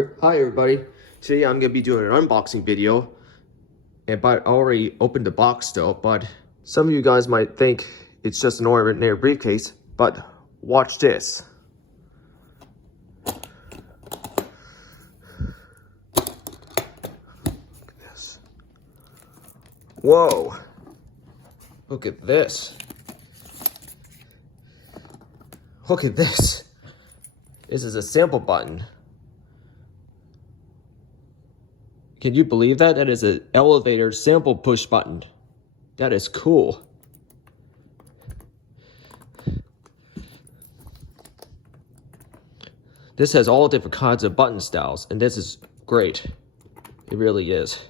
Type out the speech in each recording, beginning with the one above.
Hi everybody, today I'm going to be doing an unboxing video, but I already opened the box still, but some of you guys might think it's just an ordinary briefcase, but watch this. Look at this. Whoa, look at this. Look at this. This is a sample button. Can you believe that? That is an elevator sample push button. That is cool. This has all different kinds of button styles, and this is great. It really is.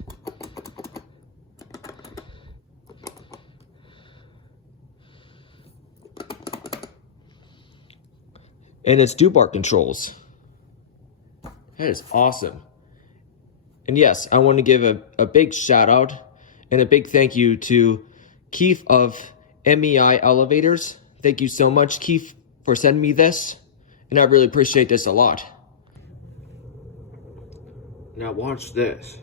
And it's Dupar controls. That is awesome. And yes, I want to give a big shout out and a big thank you to Keith of MEI Elevators. Thank you so much, Keith, for sending me this. And I really appreciate this a lot. Now watch this.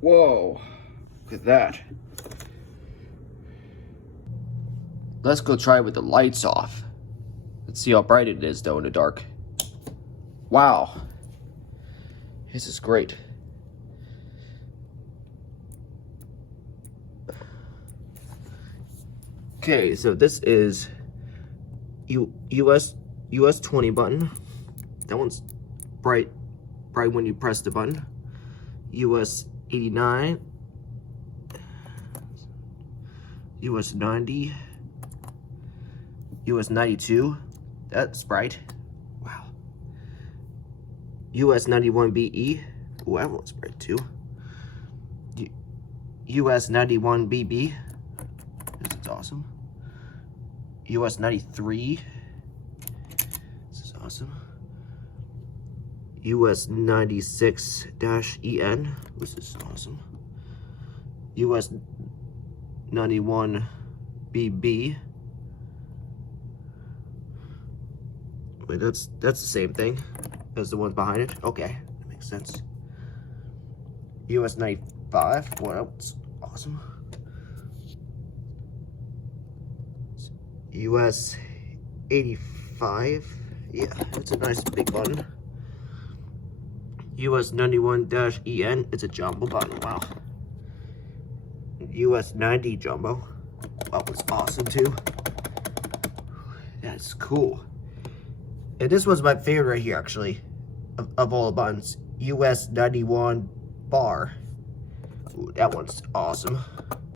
Whoa, look at that. Let's go try it with the lights off. Let's see how bright it is though in the dark. Wow, this is great. Okay, so this is US 20 button. That one's bright when you press the button. US 89, US 90, US 92. That's bright. Wow. US 91 BE. Ooh, that one's bright too. US 91 BB. This is awesome. US 93. This is awesome. US 96-EN. This is awesome. US 91 BB. Wait, that's the same thing as the ones behind it. Okay, that makes sense. US 95. Wow, that's awesome. US 85. Yeah, that's a nice big button. US 91-EN. It's a jumbo button. Wow. US 90 jumbo. That was awesome too. That's cool. And this was my favorite right here, actually, of all the buttons. US 91 bar. Ooh, that one's awesome.